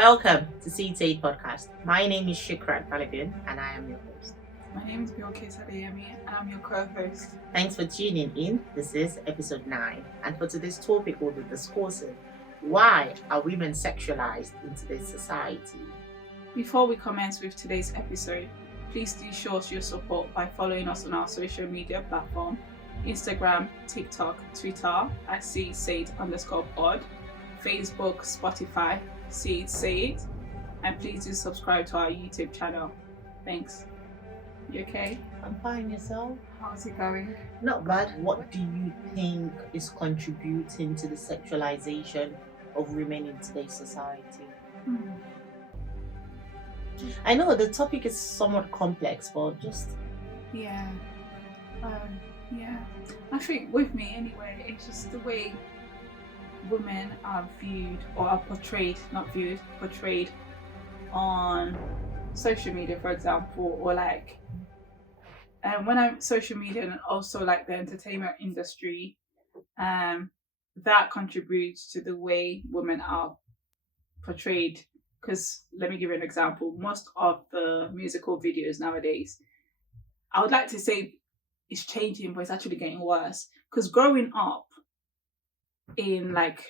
Welcome to Seeitsayitpodcast. My name is Shukrat Balagun and I am your host. My name is Bill Sadeyemi and I'm your co-host. Thanks for tuning in. This is episode 9, and for today's topic we'll be discussing why are women sexualized in today's society. Before we commence with today's episode, please do show us your support by following us on our social media platform, Instagram, TikTok, Twitter at Seeitsayit_pod, Facebook, Spotify, Seeitsayit, and please do subscribe to our YouTube channel. Thanks. You okay? I'm fine, yourself? How's it going? Not bad. What do you think is contributing to the sexualization of women in today's society? I know the topic is somewhat complex, but just... Yeah. I think with me anyway, it's just the way women are viewed or are portrayed, not viewed, portrayed on social media, for example, or like when I'm social media and also like the entertainment industry, that contributes to the way women are portrayed. Because let me give you an example. Most of the musical videos nowadays, I would like to say it's changing, but it's actually getting worse. Because growing up in like,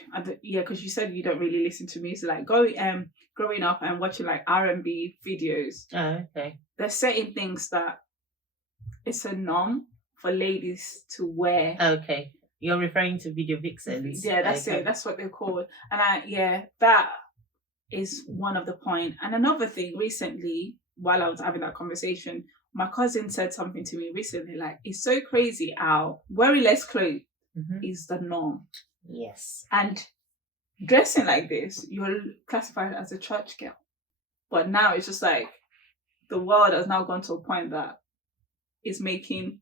because you said you don't really listen to music, like growing up and watching like R&B videos. Oh, okay. There's certain things that it's a norm for ladies to wear. Okay. You're referring to video vixens. Yeah, that's it. That's what they're called. And that is one of the point. And another thing, recently, while I was having that conversation, my cousin said something to me recently, like, it's so crazy how wearing less clothes is the norm. Yes. And dressing like this, you're classified as a church girl. But now it's just like the world has now gone to a point that is making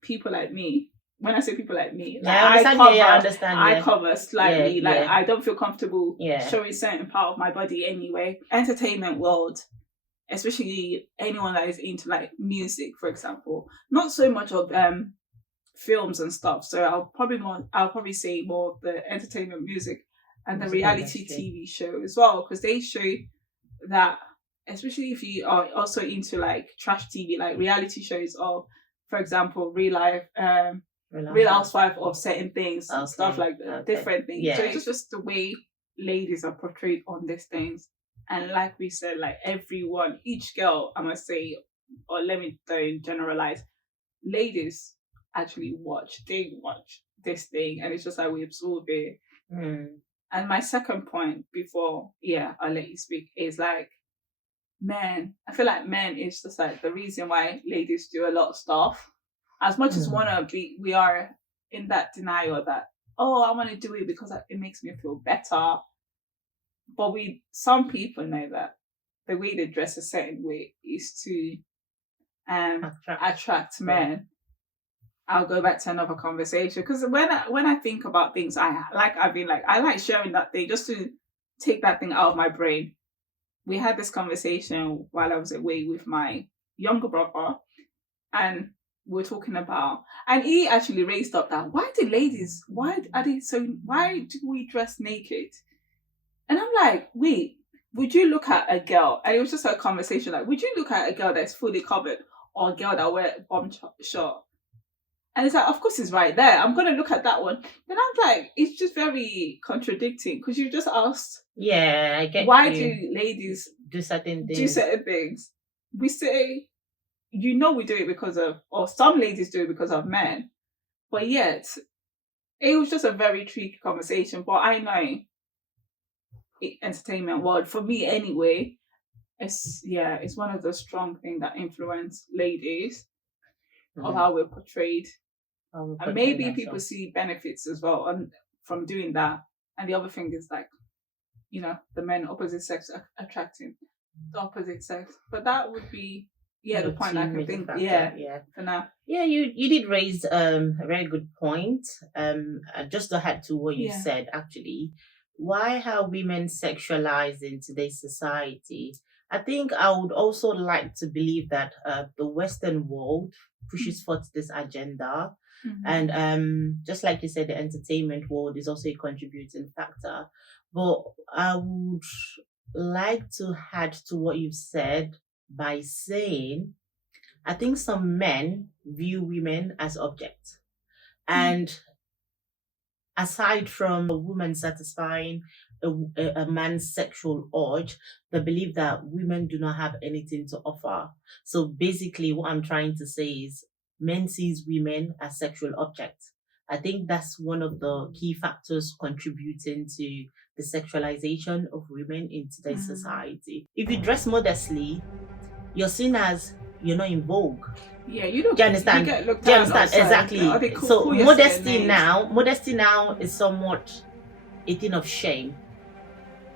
people like me. When I say people like me, like I cover slightly. I don't feel comfortable showing certain part of my body anyway. Entertainment world, especially anyone that is into like music, for example, not so much of films and stuff. So I'll probably say more of the entertainment music and the reality TV show as well, because they show that, especially if you are also into like trash TV, like reality shows of, for example, Real Housewife of certain things and stuff like that, different things. Yeah. So it's just the way ladies are portrayed on these things. And like we said, like everyone, each girl, I must say, or let me don't generalize, ladies actually watch this thing, and it's just like we absorb it. And my second point before I'll let you speak is like men. I feel like men is just like the reason why ladies do a lot of stuff. As much as we are in that denial that, I want to do it because it makes me feel better. But some people know that the way they dress a certain way is to attract men. I'll go back to another conversation, because when I think about things, I like sharing that thing just to take that thing out of my brain. We had this conversation while I was away with my younger brother, and we're talking about, and he actually raised up that why do we dress naked? And I'm like, wait, would you look at a girl? And it was just a conversation like, would you look at a girl that's fully covered or a girl that wear a bomb short? And it's like, of course it's right there. I'm going to look at that one. Then I'm like, it's just very contradicting, because you just asked. Yeah, I get why do ladies do certain things? We say, we do it because of, or some ladies do it because of men. But yet, it was just a very tricky conversation. But I know, entertainment world, for me anyway, it's one of the strong things that influence ladies of how we're portrayed. And maybe people see benefits as well from doing that. And the other thing is like, the men opposite sex attracting the opposite sex. But that would be the point I can think. For now. Yeah, you did raise a very good point. Just to add to what you said, actually, why are women sexualized in today's society? I think I would also like to believe that the Western world pushes forth this agenda. And just like you said, the entertainment world is also a contributing factor. But I would like to add to what you've said by saying I think some men view women as objects. And aside from a woman satisfying a man's sexual urge, they believe that women do not have anything to offer. So basically, what I'm trying to say is men sees women as sexual objects. I think that's one of the key factors contributing to the sexualization of women in today's society. If you dress modestly, you're seen as you're not in vogue. Yeah, you don't. Do you understand? You get looked Do you down understand? outside. Exactly. Are they cool? So Call your modesty now is somewhat a thing of shame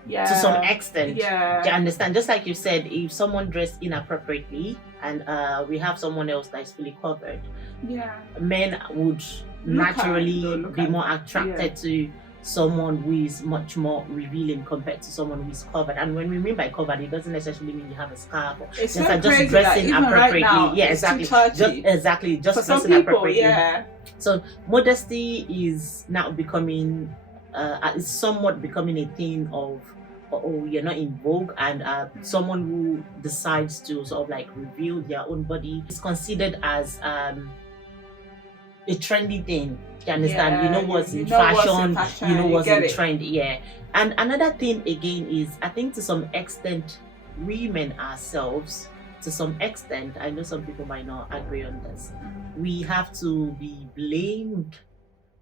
yeah. to some extent. Yeah. Do you understand? Just like you said, if someone dressed inappropriately and we have someone else that is fully covered, yeah, men would naturally be more attracted to someone who is much more revealing compared to someone who is covered. And when we mean by covered, it doesn't necessarily mean you have a scarf or it's just, so just crazy dressing that appropriately. Right now, yeah, exactly. Just for some dressing people, appropriately. Yeah. So modesty is now becoming it's somewhat becoming a thing of you're not in vogue, and someone who decides to sort of like reveal their own body is considered as a trendy thing. You understand? Yeah, you know what's in fashion, you know what's in trend. Yeah. And another thing again is I think to some extent women ourselves, to some extent, I know some people might not agree on this, we have to be blamed.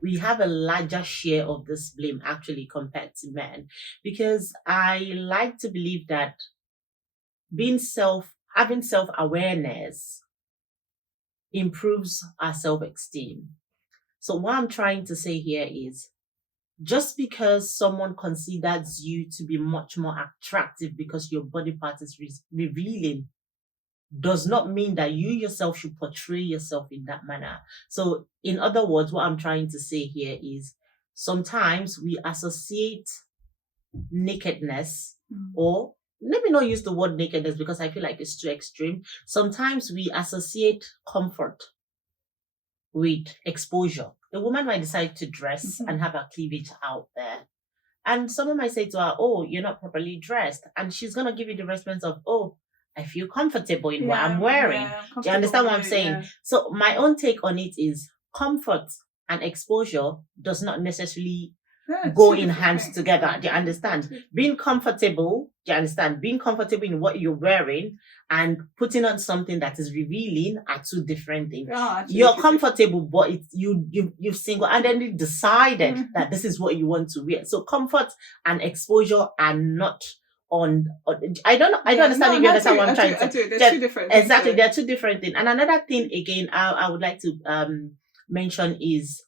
We have a larger share of this blame actually compared to men, because I like to believe that having self-awareness improves our self-esteem. So what I'm trying to say here is just because someone considers you to be much more attractive because your body part is revealing does not mean that you yourself should portray yourself in that manner. So in other words, what I'm trying to say here is sometimes we associate nakedness, or let me not use the word nakedness because I feel like it's too extreme. Sometimes we associate comfort with exposure. The woman might decide to dress and have her cleavage out there. And someone might say to her, oh, you're not properly dressed. And she's going to give you the response of, oh, I feel comfortable in what I'm wearing. Do you understand what I'm saying? Yeah. So my own take on it is comfort and exposure does not necessarily go in hands together. Do you understand? Being comfortable, do you understand? Being comfortable in what you're wearing and putting on something that is revealing are two different things. You're comfortable, but you've single-handedly decided that this is what you want to wear. So comfort and exposure are not on I don't understand if you understand what I'm trying to say. They're two different things. Exactly, they're two different things. And another thing again I would like to mention is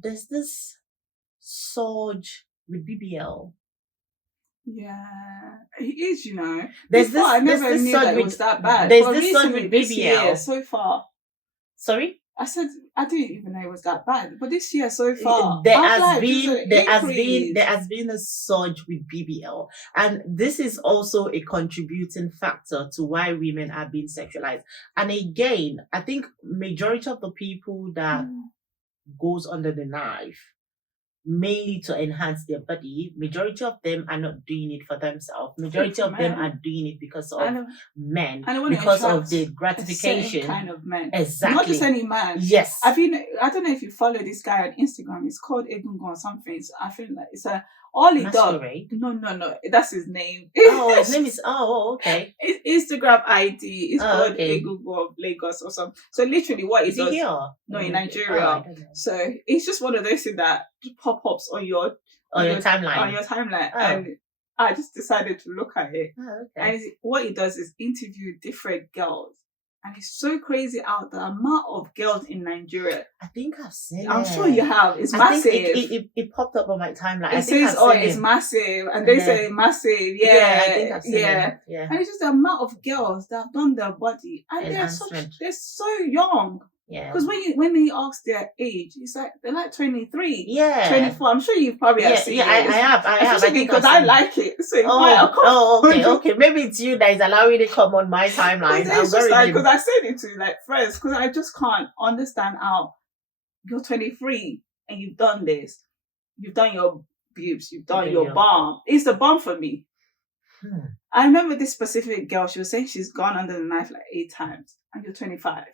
there's this surge with BBL. Yeah, it is, you know. I never knew that it was that bad. There's this surge with BBL. Year, so far. Sorry? I said I didn't even know it was that bad, but this year so far there has been a surge with BBL, and this is also a contributing factor to why women are being sexualized. And again, I think majority of the people that goes under the knife mainly to enhance their body, majority of them are not doing it for themselves. Majority of them are doing it because of men, because of the gratification. Kind of men, exactly. Not just any man. Yes. I don't know if you follow this guy on Instagram. It's called Egungun or something. So I feel like it's all he does. No, that's his name. Oh, his name is okay. His Instagram ID is called Egungun of Lagos or something. So literally, what he does? Here? No, in Nigeria. So it's just one of those things that pop-ups on your timeline. And I just decided to look at it. And what he does is interview different girls. And it's so crazy out the amount of girls in Nigeria. I think I've seen it. I'm sure you have. It's massive. It popped up on my timeline. It says, it's massive. And they say massive. Yeah, I think I've seen it. Yeah. And it's just the amount of girls that have done their body. And they're so young. Yeah. Because when he asks their age, it's like they're like 23. Yeah. 24. I'm sure you've probably seen it. Yeah, I have. I think because I like it. So okay. Maybe it's you that is allowing it to come on my timeline. Because I said it to friends, because I just can't understand how you're 23 and you've done this. You've done your boobs. You've done your bum. It's the bum for me. I remember this specific girl, she was saying she's gone under the knife like 8 times, and you're 25.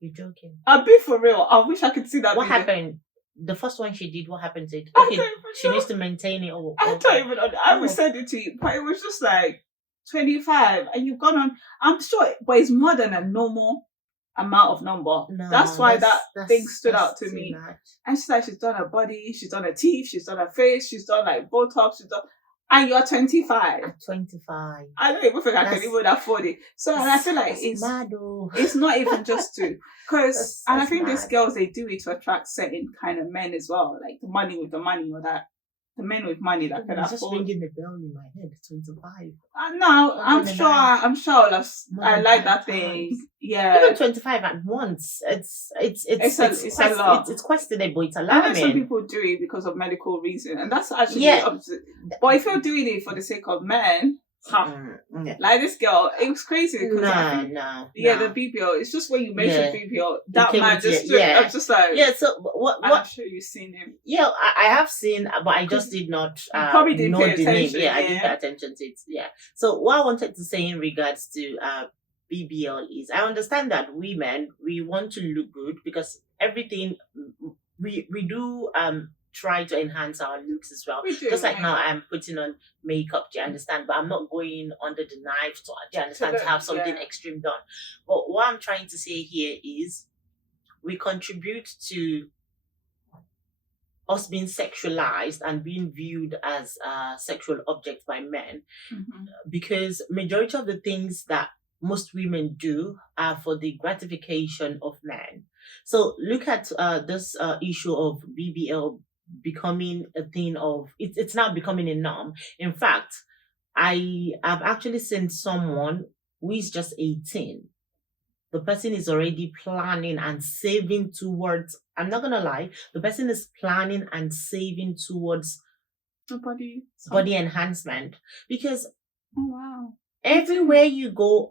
You're joking. I'll be for real. I wish I could see that. What video. happened? The first one she did, what happened to it? I Okay, don't even she know. needs to maintain it. Oh, I okay. don't even know. I will send it to you, but it was just like 25, and you've gone on. I'm sure, but it's more than a normal amount of number. No, that's why that thing stood out to too me. much. And she's like, she's done her body, she's done her teeth, she's done her face, she's done like Botox, she's done. And you're 25. At 25. I don't even think I can even afford it. So and I feel like it's mad. It's not even just to, because and I think mad. these girls, they do it to attract certain kind of men as well, like the money with the money, or that the men with money that can It's just afford. ringing the bell in my head. 25. No, I'm sure I like that times. thing. Yeah, Even 25 at once. It's a lot. It's questionable. It's I know alarming. some people do it because of medical reason, and that's actually Yeah. the opposite. But if you're doing it for the sake of men, Yeah. like this girl, it was crazy because I think, the BBL. It's just when you mention BBL, that man just I'm just like, So what? I'm sure you've seen him. Yeah, I have seen, but I just did not probably didn't know pay the name. attention, I didn't pay attention to it. Yeah. So what I wanted to say in regards to BBL is, I understand that women, we want to look good because everything we do try to enhance our looks as well. Just like now I'm putting on makeup, do you understand? But I'm not going under the knife to, do you understand, to have something extreme done. But what I'm trying to say here is we contribute to us being sexualized and being viewed as sexual objects by men, because majority of the things that most women do are for the gratification of men. So look at this issue of BBL becoming a thing of it's now becoming a norm. In fact, I have actually seen someone who is just 18. The person is already planning and saving towards, I'm not gonna lie, the person is planning and saving towards body enhancement, because everywhere you go,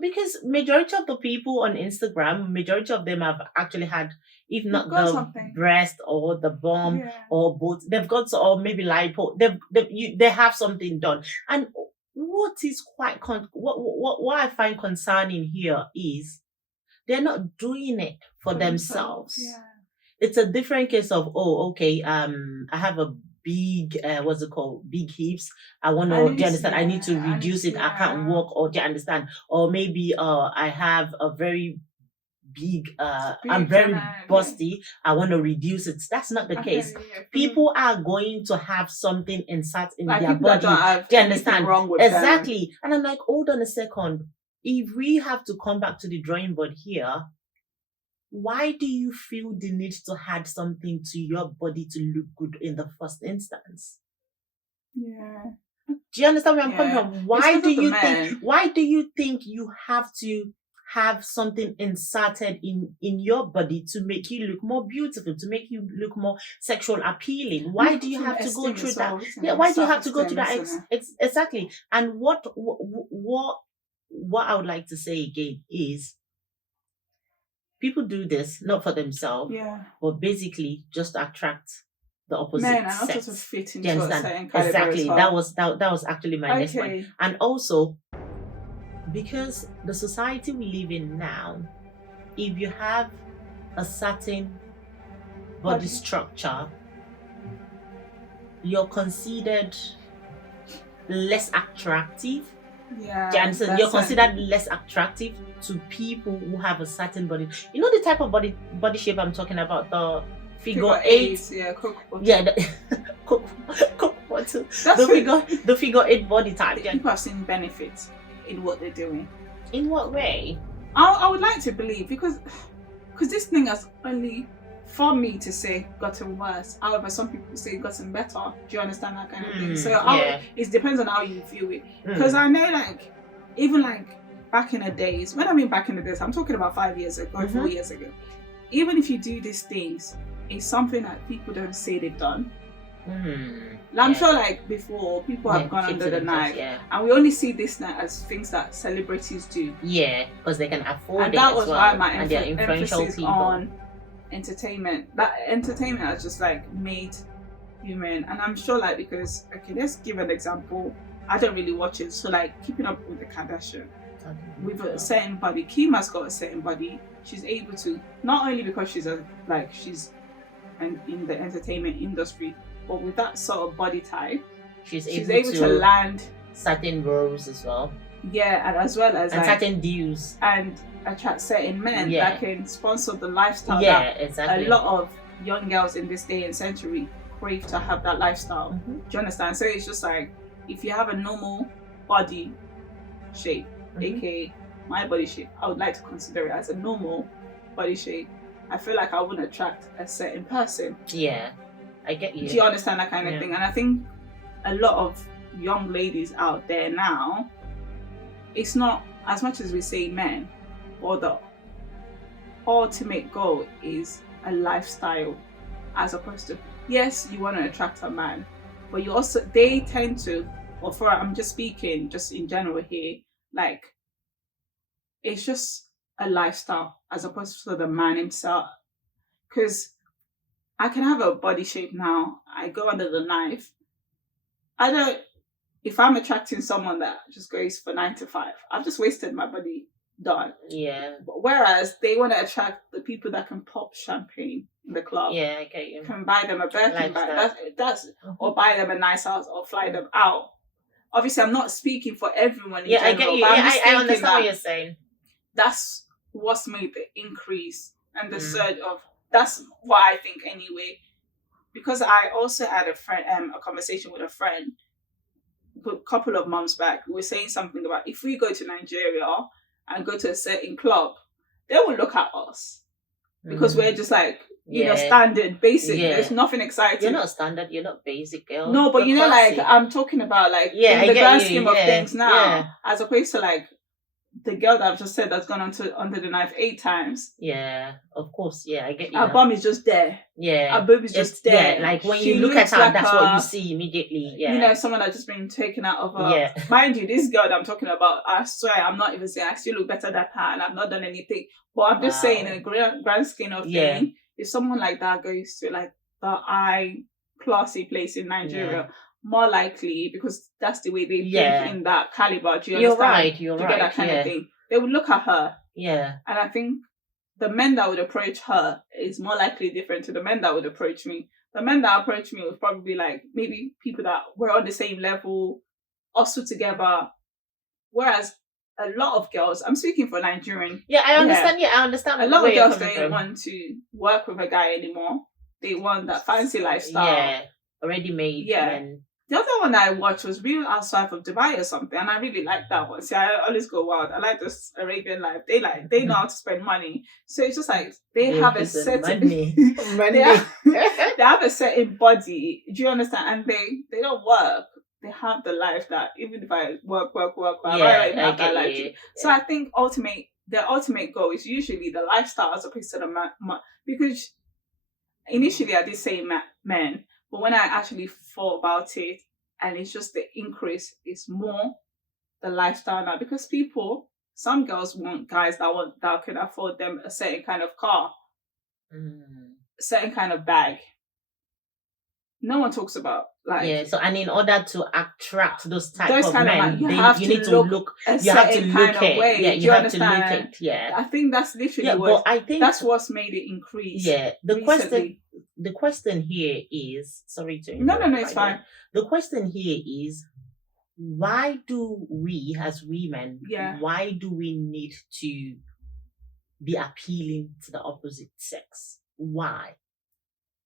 because majority of the people on Instagram, majority of them have actually had, if not the breast or the bum or both, they've got, or maybe lipo, they have something done. And what is quite what I find concerning here is they're not doing it for themselves. It's a different case of, I have a big big hips, I want to, do you understand, I need to reduce it, I can't walk, or do you understand, or maybe I have a very big I'm very busty, I want to reduce it. That's not the case. People are going to have something inside in their body, do you understand, exactly. And I'm like, hold on a second, if we have to come back to the drawing board here, why do you feel the need to add something to your body to look good in the first instance? Do you understand where I'm coming from? Why do you think you have to have something inserted in your body to make you look more beautiful, to make you look more sexual appealing? Why do you have to go through that? Why do you have to go through that? Exactly. And what I would like to say again is, people do this not for themselves, but basically just to attract the opposite sex. To fit into, do you understand? Exactly. That was actually my next one. And also, because the society we live in now, if you have a certain body structure, you're considered less attractive. Do you understand? You're considered less attractive to people who have a certain body. You know the type of body shape I'm talking about? The figure 8. The figure 8 body type. People have seen benefits in what they're doing. In what way? I would like to believe, because this thing has only, for me to say, gotten worse. However, some people say gotten better. Do you understand that kind of thing? So it depends on how you view it. Because I know, even back in the days, when I mean back in the days, I'm talking about 5 years ago, 4 years ago. Even if you do these things, it's something that people don't say they've done. I'm sure before, people have gone under the knife, and we only see this now as things that celebrities do. Because they can afford and it. that was why my and they're influential emphasis people on entertainment. That entertainment has just made human, and I'm sure because let's give an example. I don't really watch it. So like Keeping Up with the Kardashian, with a certain body, Kim has got a certain body. She's able to, not only because she's in the entertainment industry, but with that sort of body type, she's able to land certain roles as well. Yeah, and as well as and like, certain deals, and attract certain men that can sponsor the lifestyle. Exactly. A lot of young girls in this day and century crave to have that lifestyle. Do you understand? So it's just like, if you have a normal body shape, aka my body shape, I would like to consider it as a normal body shape. I feel like I wouldn't attract a certain person. Yeah, I get you. Do you understand that kind of thing? And I think a lot of young ladies out there now, it's not as much as we say men, or the ultimate goal is a lifestyle, as opposed to, yes, you want to attract a man, but you also, they tend to, or for, I'm just speaking just in general here, like, it's just a lifestyle as opposed to the man himself. Because I can have a body shape now, I go under the knife, if I'm attracting someone that just goes for 9 to 5, I've just wasted my body, done. Yeah. But whereas they want to attract the people that can pop champagne in the club. Yeah, I get you. Can buy them a Birkin bag, or buy them a nice house, or fly them out. Obviously, I'm not speaking for everyone in general. I get you. But I understand what you're saying. That's what's made the increase and the surge of. That's what I think anyway. Because I also had a conversation with a friend a couple of months back. We were saying something about, if we go to Nigeria and go to a certain club, they will look at us because we're just like, you know, standard, basic. There's nothing exciting. You're not standard. You're not basic, girl. No, but you're classy. Like, I'm talking about like in the grand scheme of things now, as opposed to like the girl that I've just said that's gone under the knife 8 times. Yeah, of course. Yeah, I get you. Her bum is just there. Yeah. Her boob is just there. Yeah, like when you look at her, like that's what you see immediately. Yeah. You know, someone that's just been taken out of her. Yeah. Mind you, this girl that I'm talking about, I swear, I'm not even saying I still look better than her and I've not done anything. But I'm just saying in a grand scheme of things, if someone like that goes to like the classy place in Nigeria, more likely, because that's the way they think in that caliber. Do you understand? You're to right. Get that kind of thing. They would look at her. Yeah. And I think the men that would approach her is more likely different to the men that would approach me. The men that approach me would probably be like maybe people that were on the same level, also together. Whereas a lot of girls, I'm speaking for Nigerian. Yeah, I understand. Yeah, I understand. A lot of girls don't want to work with a guy anymore. They want that fancy lifestyle. Yeah, already made. Yeah. Men. The other one that I watched was Real Housewife of Dubai or something, and I really like that one. See, I always go wild. I like this Arabian life. They know how to spend money. So it's just like they have a certain money. they have a certain body. Do you understand? And they don't work. They have the life that even if I work, I have that life. Yeah. So I think their ultimate goal is usually the lifestyle as opposed to the man. Because initially I did say men. But when I actually thought about it, and it's just the increase is more the lifestyle now, because some girls want guys that can afford them a certain kind of car, a certain kind of bag. No one talks about like So and in order to attract those type of men, you need to look a certain kind of way. Yeah, you have to look it. Yeah, I think that's literally but I think that's what's made it increase. Yeah, the question here is, sorry to interrupt. No, it's fine. The question here is, why do we as women, why do we need to be appealing to the opposite sex? Why?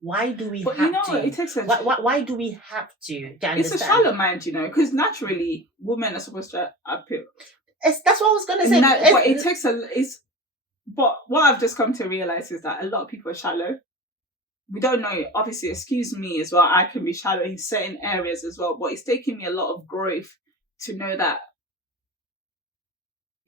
Why do we have to? It takes why do we have to? It's a shallow mind, because naturally women are supposed to appeal. That's what I was going to say. But it takes but what I've just come to realize is that a lot of people are shallow. We don't know. Obviously, excuse me as well. I can be shallow in certain areas as well, but it's taken me a lot of growth to know that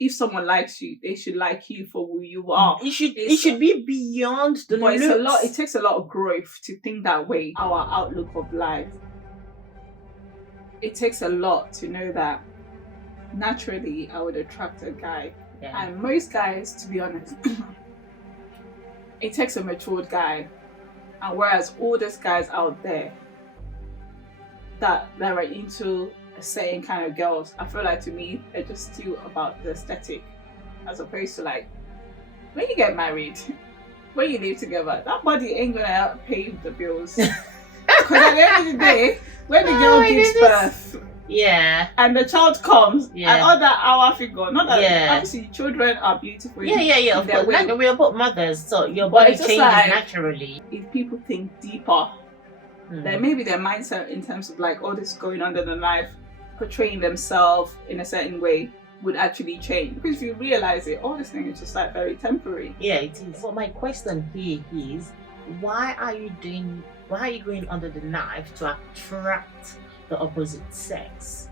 if someone likes you, they should like you for who you are. It should be beyond the looks. It takes a lot of growth to think that way. Our outlook of life. It takes a lot to know that naturally I would attract a guy. Yeah. And most guys, to be honest, it takes a matured guy. And whereas all these guys out there that are into a a certain kind of girls. I feel like to me, they're just still about the aesthetic, as opposed to like when you get married, when you live together, that body ain't gonna pay the bills. Because at the end of the day, when the girl gives birth, and the child comes, and all that our figure, not that obviously children are beautiful. Of course. Like we're both mothers, so your body changes naturally. If people think deeper, then maybe their mindset in terms of like all this going under the knife, portraying themselves in a certain way would actually change. Because if you realize it, all this thing is just like very temporary. Yeah, it is. But my question here is, why are you going under the knife to attract the opposite sex?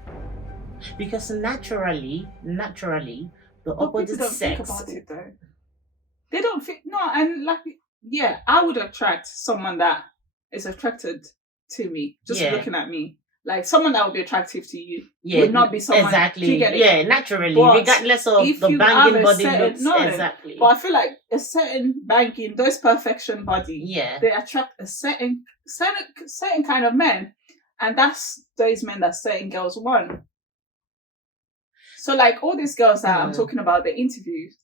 Because naturally, the opposite don't sex. Think about it though. They don't think and like I would attract someone that is attracted to me, just looking at me. Like someone that would be attractive to you would not be someone exactly. Naturally, but regardless of the banging body looks. Exactly. But I feel like a certain banging, those perfection body, they attract a certain kind of men, and that's those men that certain girls want. So like all these girls that I'm talking about, the interviews.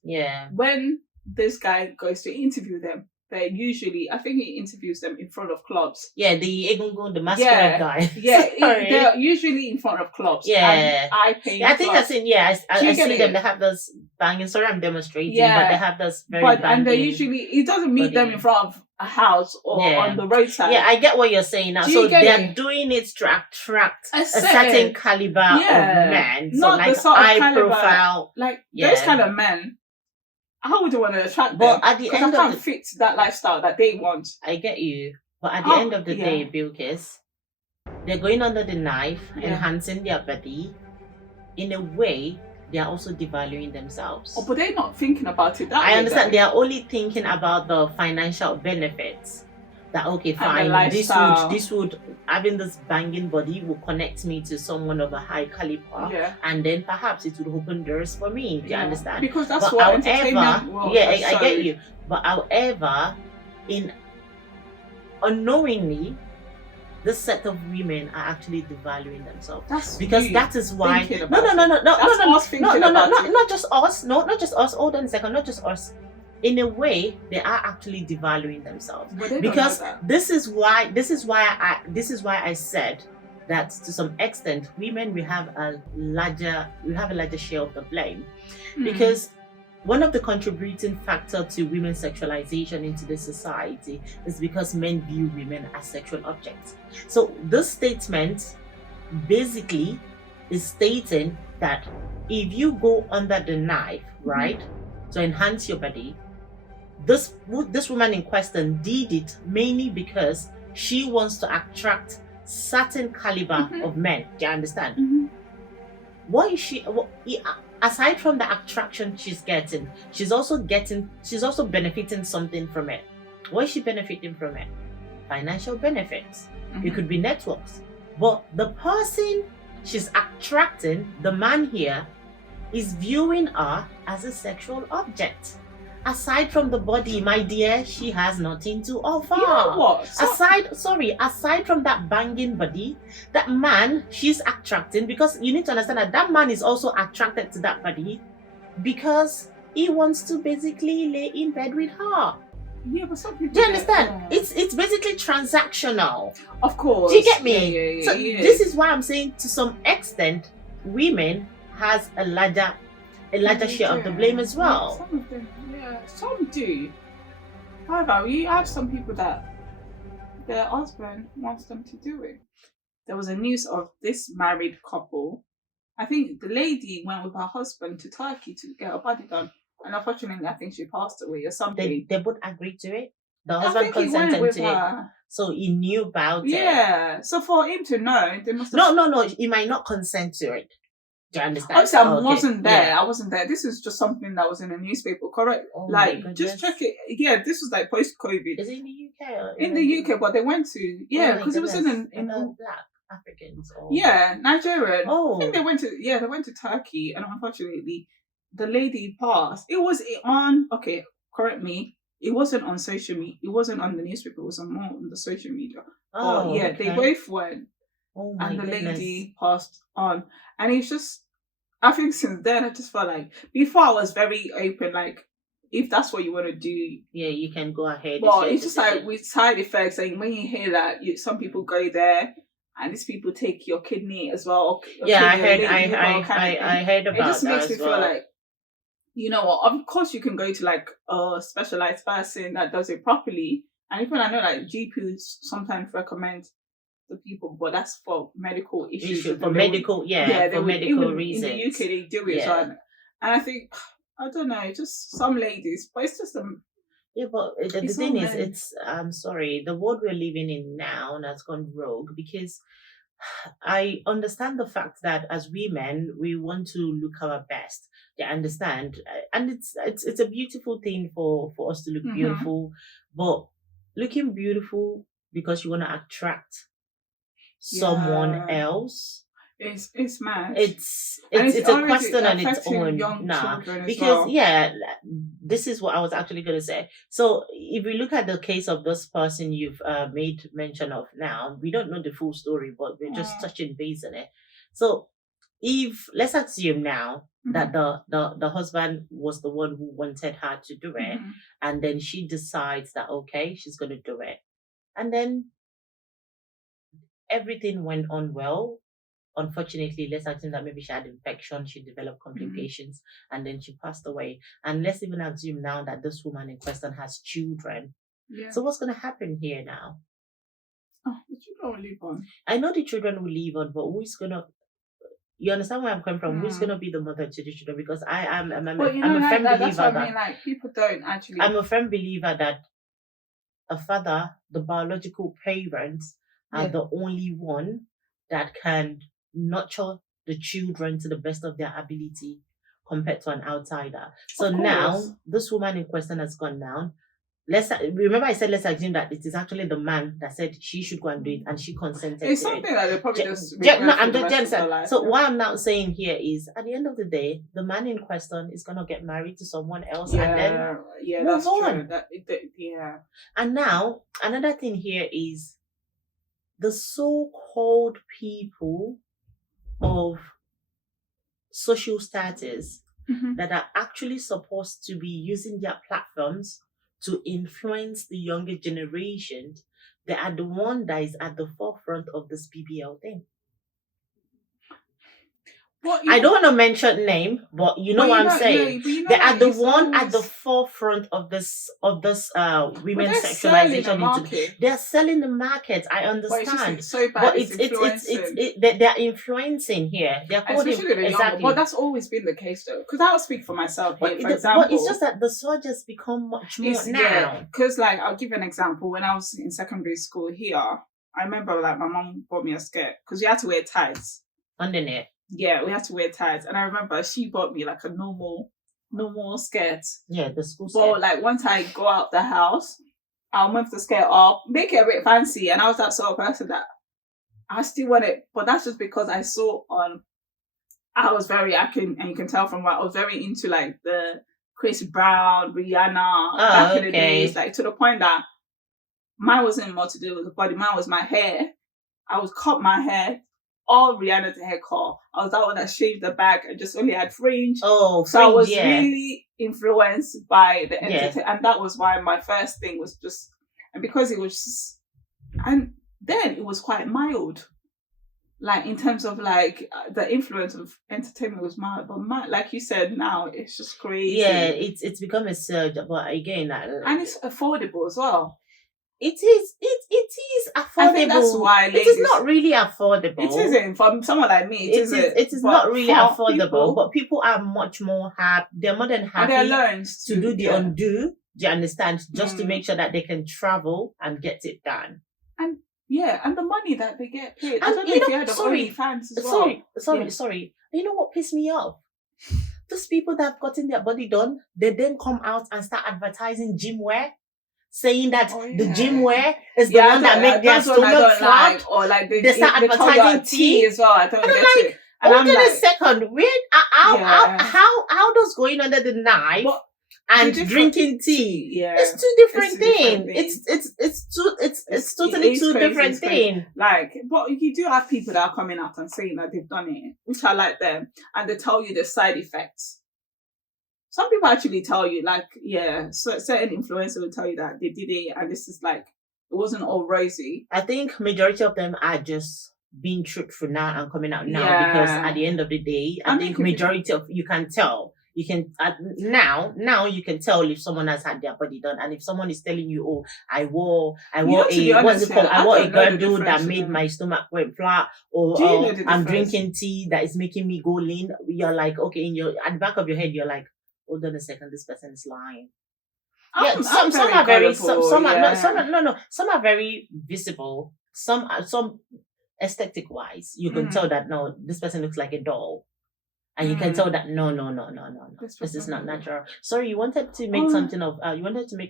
When this guy goes to interview them, they usually, I think he interviews them in front of clubs. The masquerade guy. They're usually in front of clubs. And I think that's in. I see them. They have those banging. Sorry, I'm demonstrating, but they have those very. And they usually, he doesn't meet them in front of a house or on the roadside. I get what you're saying now. So they're doing it to attract a certain caliber of men. So not like the sort of high caliber, profile. like those kind of men. How would you want to attract them? But at the end I can't fit that lifestyle that they want. I get you. But at the end of the day, Bilkis, they're going under the knife, enhancing their body. In a way, they are also devaluing themselves. Oh, but they're not thinking about it that way. I understand. They are only thinking about the financial benefits. That okay, fine. This would having this banging body will connect me to someone of a high caliber, and then perhaps it would open doors for me. Do you understand? Because that's what entertainment world I get you. But however, in unknowingly, this set of women are actually devaluing themselves. That is why. Not just us. Not just us. Hold on a second. Not just us. In a way, they are actually devaluing themselves, because this is why I said that to some extent women we have a larger share of the blame, because one of the contributing factor to women's sexualization into the society is because men view women as sexual objects. So this statement basically is stating that if you go under the knife, right, to enhance your body, this woman in question did it mainly because she wants to attract certain caliber of men. Do you understand? What is she? Aside from the attraction she's getting, she's also benefiting something from it. What is she benefiting from it? Financial benefits. It could be networks. But the person she's attracting, the man here, is viewing her as a sexual object. Aside from the body, my dear, she has nothing to offer. You know what? Aside from that banging body, that man she's attracting, because you need to understand that man is also attracted to that body because he wants to basically lay in bed with her. Yeah, but some people. Do you understand? It's basically transactional. Of course. Do you get me? This is why I'm saying to some extent, women has a larger share of the blame as well. Some of them, some do. However, you have some people that their husband wants them to do it. There was a news of this married couple. I think the lady went with her husband to Turkey to get her body done, and unfortunately, I think she passed away or something. They both agreed to it. The husband consented to it, so he knew about it. Yeah. So for him to know, they must. No. He might not consent to it. Do you understand? Obviously, I wasn't there. Yeah. I wasn't there. This is just something that was in a newspaper, correct? Just check it. Yeah, this was like post-COVID. Is it in the UK? Or in the UK, but they went to because it was in Black Africans. Or... Nigerian. Oh, I think they went to Turkey, and unfortunately, the lady passed. It was on. Okay, correct me. It wasn't on social media. It wasn't on the newspaper. It was more on the social media. Oh, They both went. Oh my and the goodness. lady passed on. And it's just, I think since then, I just felt like, before I was very open, like, if that's what you want to do, Yeah, you can go ahead. but it's just like with side effects, and when you hear that some people go there and these people take your kidney as well. Yeah, I heard. I heard about it. Just makes me feel like, you know what? Of course, you can go to like a specialized person that does it properly, and even I know like GPs sometimes recommend the people, but that's for medical issues. For medical, for medical reasons. In the UK, they do it, and I think, I don't know, just some ladies, but it's just yeah, but the thing is, I'm sorry, the world we're living in now has gone rogue, because I understand the fact that as women we want to look our best. I understand, and it's a beautiful thing for us to look beautiful, but looking beautiful because you want to attract someone else. It's mad. It's a question on its own now, because this is what I was actually going to say. So if we look at the case of this person you've made mention of now, we don't know the full story, but we're just touching base on it. So if, let's assume now that the husband was the one who wanted her to do it, and then she decides that okay, she's going to do it, and then everything went on well. Unfortunately, let's assume that maybe she had infection, she developed complications, and then she passed away. And let's even assume now that this woman in question has children. Yeah. So what's going to happen here now? Oh, the children will live on. I know the children will live on, but who's going to... You understand where I'm coming from? Who's going to be the mother to the children? Because I'm a firm believer that's what I mean. Like, people don't actually... I'm a firm believer that a father, the biological parents, are the only one that can nurture the children to the best of their ability compared to an outsider. So now this woman in question has gone down. Remember I said let's assume that it is actually the man that said she should go and do it, and she consented. It's something that they probably just so what I'm now saying here is, at the end of the day, the man in question is gonna get married to someone else, and then move on. And now another thing here is the so-called people of social status that are actually supposed to be using their platforms to influence the younger generation. They are the one that is at the forefront of this BBL thing. I don't want to mention name, but you know what I'm saying. They are the one at the forefront of this women's sexualization. They're selling the market. I understand, but they're influencing here. They're exactly. But that's always been the case, though. Because I'll speak for myself here. For example, but it's just that the surge has become much more now. Because, like, I'll give you an example. When I was in secondary school here, I remember like my mom bought me a skirt because we had to wear tights underneath. Yeah, we had to wear tights, and I remember she bought me like a normal skirt. Yeah, the school skirt. But like once I go out the house, I'll move the skirt up, make it a bit fancy, and I was that sort of person that I still want it. But that's just because I saw and you can tell from what I was very into like the Chris Brown, Rihanna back in the days, like to the point that mine wasn't more to do with the body, mine was my hair. I would cut my hair. All Rihanna's haircut. I was that one that shaved the back and just only had fringe. Oh, so I was really influenced by the entertainment, and that was why my first thing was just, and because it was just, and then it was quite mild, like in terms of like the influence of entertainment was mild, but like you said, now it's just crazy. Yeah, it's become a surge, but again, and it's affordable as well. It is affordable. I think that's why it is not really affordable. It isn't for someone like me. It is not really affordable. But people are much more happy. They're more than happy to do the undo. Do you understand? Just to make sure that they can travel and get it done. And and the money that they get paid. I don't know if you heard of OnlyFans as well. Sorry. You know what pissed me off? Those people that have gotten their body done, they then come out and start advertising gym wear. Saying that the gym wear is the one that makes their stomach flat, or like they start advertising tea as well. I don't get it. And hold on a second, how does going under the knife and drinking tea. Yeah, it's two different things. It's totally two different things. Like, but you do have people that are coming out and saying that they've done it, which I like them, and they tell you the side effects. Some people actually tell you, like, yeah, so certain influencers will tell you that they did it, and this is like, it wasn't all rosy. I think majority of them are just being truthful now and coming out now, because at the end of the day, I think majority of you can tell. You can now you can tell if someone has had their body done, and if someone is telling you, "Oh, I wore a girdle that made my stomach went flat," or I'm drinking tea that is making me go lean. You're like, okay, at the back of your head, you're like, hold on a second, this person is lying. Yeah, some are very some are very visible. Some aesthetic wise, you can tell that no, this person looks like a doll. And you can tell that no, this is not natural. Sorry, you wanted to make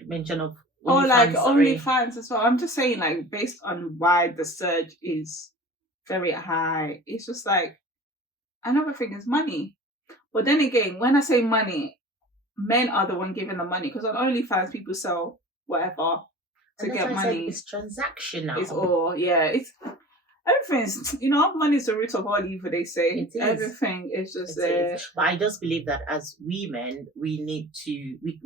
mention of OnlyFans as well. I'm just saying, like, based on why the surge is very high, it's just like, another thing is money. But then again, when I say money, men are the one giving the money, because on OnlyFans people sell whatever to get money. It's transactional. It's all it's. Everything's, money is the root of all evil, they say. Everything is just there. But I just believe that as women, we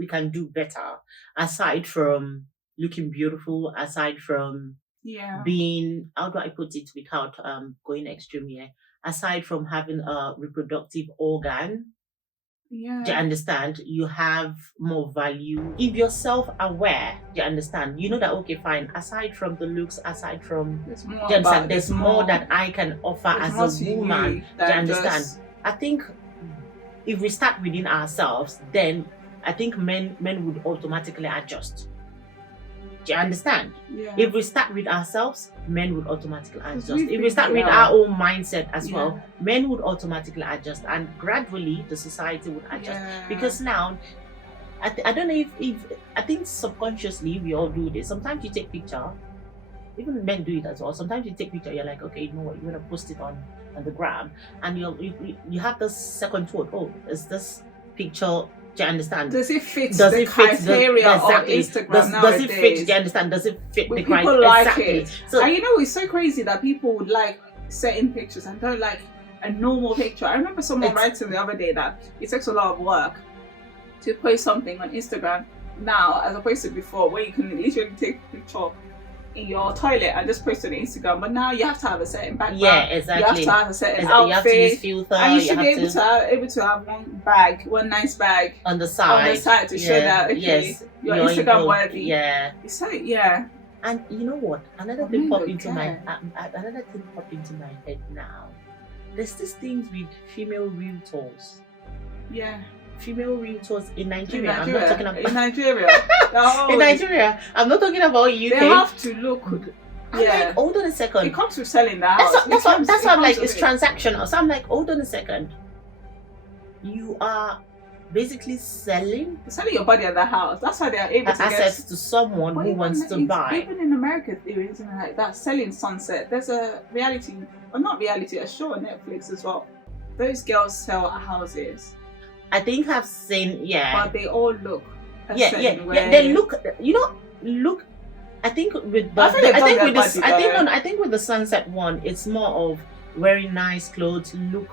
can do better. Aside from looking beautiful, aside from being, how do I put it without going extreme here? Aside from having a reproductive organ, do you understand? You have more value. If you're self-aware, do you understand? You know that, okay, fine. Aside from the looks, aside from there's more that I can offer as a woman. Do you understand? I think if we start within ourselves, then I think men would automatically adjust. Do you understand? Yeah. If we start with ourselves, men would automatically adjust. If we start with our own mindset as well, men would automatically adjust, and gradually the society would adjust. Because now, I don't know if I think subconsciously we all do this. Sometimes you take picture, even men do it as well. Sometimes you take picture, you're like, okay, you know what, you're gonna post it on the gram, and you have this second thought. Oh, is this picture? Do you understand? Does it fit the criteria of Instagram nowadays? Does it fit? Do you understand? Does it fit the criteria? People like it. So, and it's so crazy that people would like certain pictures and don't like a normal picture. I remember someone writing the other day that it takes a lot of work to post something on Instagram now, as opposed to before, where you can literally take a picture in your toilet and just post it on Instagram. But now you have to have a certain background. Yeah, exactly. You have to have a certain outfit. You have to use filter. And you should be able to have one nice bag on the side to show that you're Instagram worthy. Yeah. So and you know what? Another thing popped into my head now. There's these things with female realtors. Yeah. Female realtors in Nigeria. I'm not talking about in Nigeria. In Nigeria. I'm not talking about UK. They have to look. I'm like, hold on a second. It comes to selling the house. That's what I'm like, it's transactional. So I'm like, hold on a second. You are basically selling your body at the house. That's why they are able to access to someone who wants to buy. Even in America, there is something like that. Selling Sunset. There's a reality, or not reality, a show on Netflix as well. Those girls sell houses. I think I've seen, but they all look they look. I think with the Sunset one, it's more of wearing nice clothes, look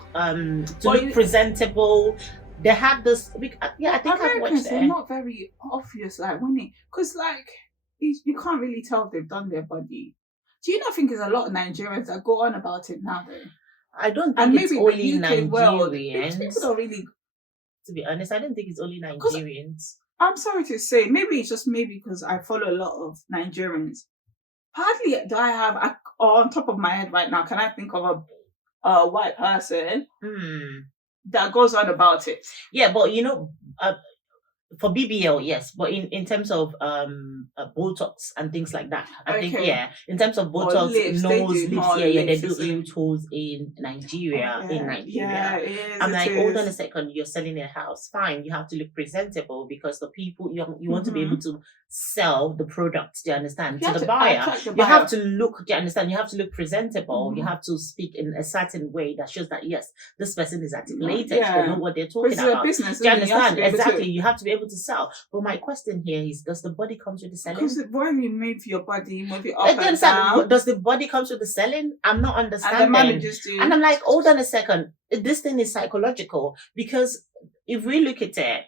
presentable. They have this. I think I've watched it. They're not very obvious, like because you can't really tell if they've done their body. Do you not think there's a lot of Nigerians that go on about it now, though? I don't think it's only Nigerians. People don't really. To be honest, I don't think it's only Nigerians. I'm sorry to say, maybe it's just because I follow a lot of Nigerians. Hardly do I have, on top of my head right now, can I think of a white person that goes on about it? Yeah, but for BBL, yes, but in terms of Botox and things like that, I think in terms of Botox, lips, they do realtors in Nigeria. I'm like, hold on a second, you're selling a house, fine, you have to look presentable because the people you want to be able to sell the product, do you understand, You to have the to buyer. attract the You buyer. have to look, do you understand? You have to look presentable. You Mhm. have to speak in a certain way that shows that, yes, this person is articulated. They Yeah. know what they're Because talking it's a about. business, Do you isn't it? You have to understand? be able Exactly. to. You have to be able to sell. But my question here is, does the body comes with the selling? Because when you move your body, move it Do up you and understand? down, Does the body comes with the selling? I'm not and the understanding. managers do. And I'm like, hold on a second. This thing is psychological, because if we look at it,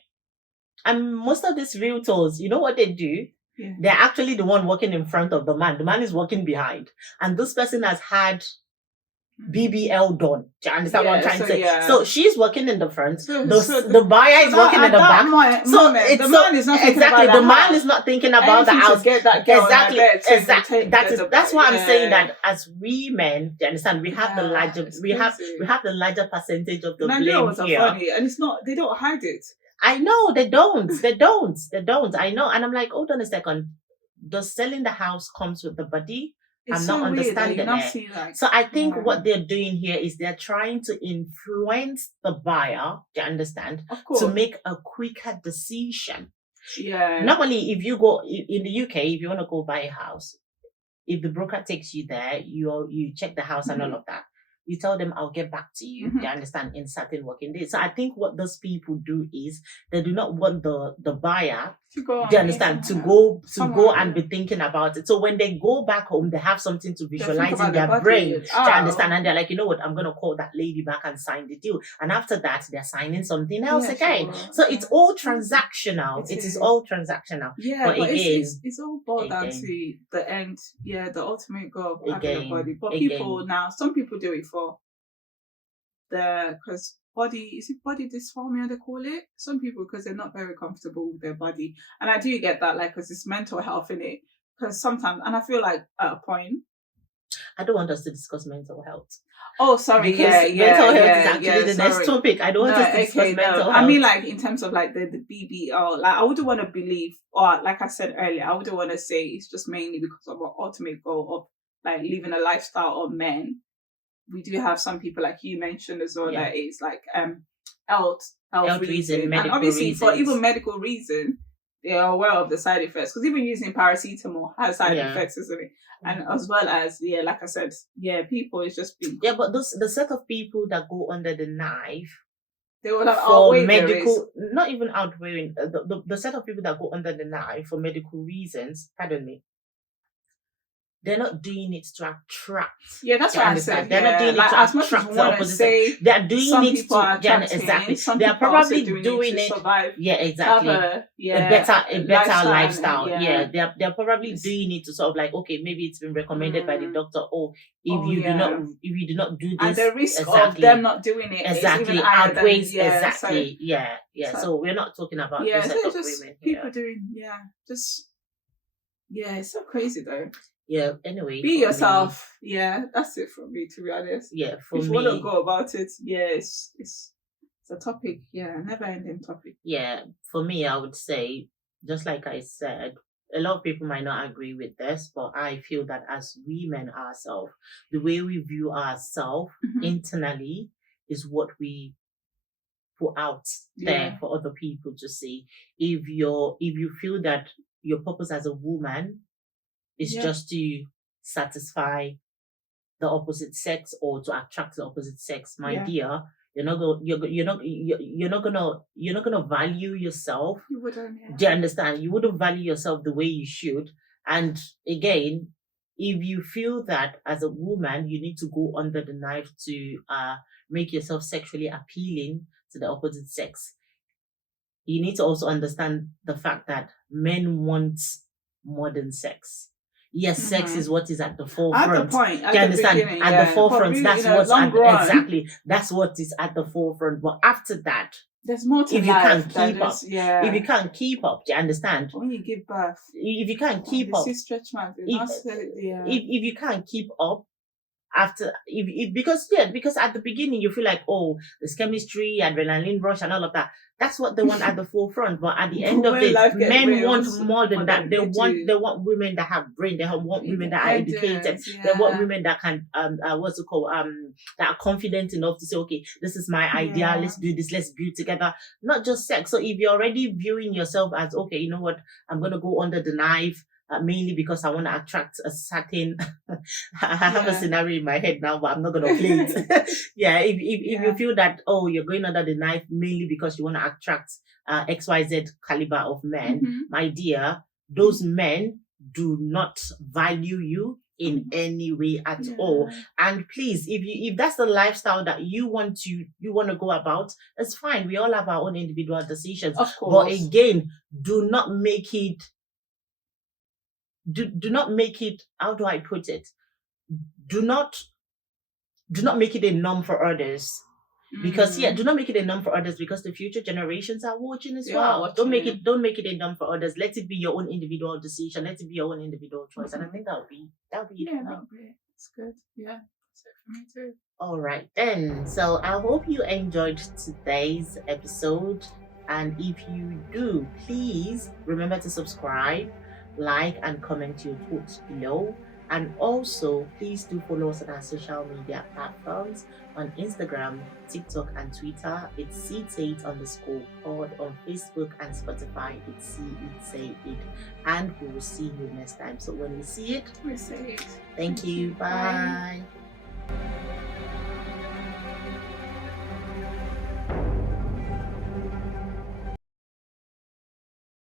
and most of these realtors, you know what they do? Yeah. They're actually the one walking in front of the man. The man is walking behind. And this person has had BBL done. Do you understand what I'm trying to say? Yeah. So she's working in the front. So the buyer is working in the back. The man is not thinking exactly. about The man is not thinking about the house. To get that girl Exactly. on my bed to Exactly. That's why I'm saying yeah. that as women, do you understand? We have the larger it's we have crazy. the larger percentage of the Nigeria blame was here. funny, and it's not. They don't hide it. I know they don't. They don't. I know, and I'm like, hold on a second. Does selling the house comes with the body? It's I'm so not weird that understanding you not it. see, like, So I think yeah. what they're doing here is they're trying to influence the buyer, do you understand, Of course, to make a quicker decision. Yeah. Normally, if you go in the UK, if you want to go buy a house, if the broker takes you there, you check the house and all of that. You tell them, I'll get back to you. They understand, in certain working days. So I think what those people do is they do not want the buyer to go. They understand to go and be thinking about it. So when they go back home, they have something to visualize in their brain. To understand, and they're like, you know what, I'm gonna call that lady back and sign the deal. And after that, they're signing something else again. Sure. So it's all transactional. It is all transactional. Yeah, but again, it's all boiled down to the end. Yeah, the ultimate goal of having a body. But people now, some people do it for because body dysmorphia they call it. Some people because they're not very comfortable with their body, and I do get that, like, because it's mental health in it. Because sometimes, and I feel like at a point, I don't want us to discuss mental health. Oh, sorry. Because mental health is actually the next topic. I don't want us to discuss mental health. I mean, like, in terms of like the BBL, like, I wouldn't want to believe, or like I said earlier, I wouldn't want to say it's just mainly because of our ultimate goal of like living a lifestyle of men. We do have some people, like you mentioned as well, that is like health reason, and obviously reasons. For even medical reason, they are aware of the side effects, because even using paracetamol has side effects, isn't it? And as well as like I said, people is just being but the set of people that go under the knife, they will have for medical, not even outweighing the set of people that go under the knife for medical reasons. Pardon me. They're not doing it to attract. Yeah, that's what I said. They're not doing it to as much as attract the opposite. They're doing it to exactly. They're probably doing it to survive. Yeah, exactly. A better lifestyle. Yeah, they're probably doing it to sort of like, okay, maybe it's been recommended by the doctor. Or if you do not do this, and the risk of them not doing it exactly outweighs exactly. So we're not talking about the set of women. People doing it's so crazy though. Yeah, anyway. Be yourself. That's it for me, to be honest. Yeah, for me. If you want to go about it, it's a topic. Yeah, never ending topic. Yeah, for me, I would say, just like I said, a lot of people might not agree with this, but I feel that as women ourselves, the way we view ourselves internally is what we put out there for other people to see. If you feel that your purpose as a woman is just to satisfy the opposite sex or to attract the opposite sex, my dear, you're not gonna value yourself. You wouldn't. Do you understand? You wouldn't value yourself the way you should. And again, if you feel that as a woman you need to go under the knife to make yourself sexually appealing to the opposite sex, you need to also understand the fact that men want modern sex. Yes, sex is what is at the forefront. At the point, do you understand? At the forefront, really, that's what's exactly. That's what is at the forefront. But after that, there's more to if you can't keep up. If you can't keep up, do you understand? When you give birth, if you can't keep up, stretch marks. If you can't keep up, after if because at the beginning you feel like, oh, there's chemistry, adrenaline rush and all of that. That's what they want at the forefront. But at the end of When it, life gets men real, want more than that. They do. want women that have brain. They want women that are educated. They want women that can what's it called, that are confident enough to say, okay, this is my idea. Let's do this. Let's build together. Not just sex. So if you're already viewing yourself as, okay, you know what, I'm gonna go under the knife. Mainly because I want to attract a certain. I have a scenario in my head now, but I'm not gonna play it. If you feel that, oh, you're going under the knife mainly because you want to attract XYZ caliber of men, my dear, those men do not value you in any way at all. And please, if that's the lifestyle that you want to go about, it's fine. We all have our own individual decisions. Of course. But again, do not make it. Do not make it, how do I put it? Do not make it a norm for others. Because do not make it a norm for others, because the future generations are watching as well. Don't make it a norm for others. Let it be your own individual decision. Let it be your own individual choice. And I think that would be it's good. Yeah. That's it for me too. All right then. So I hope you enjoyed today's episode. And if you do, please remember to subscribe, like and comment your thoughts below. And also, please do follow us on our social media platforms on Instagram, TikTok, and Twitter. It's Seeitsayit_pod. On Facebook and Spotify, it's Seeitsayit. And we will see you next time. So when we see it, we say it. Thank you. Bye.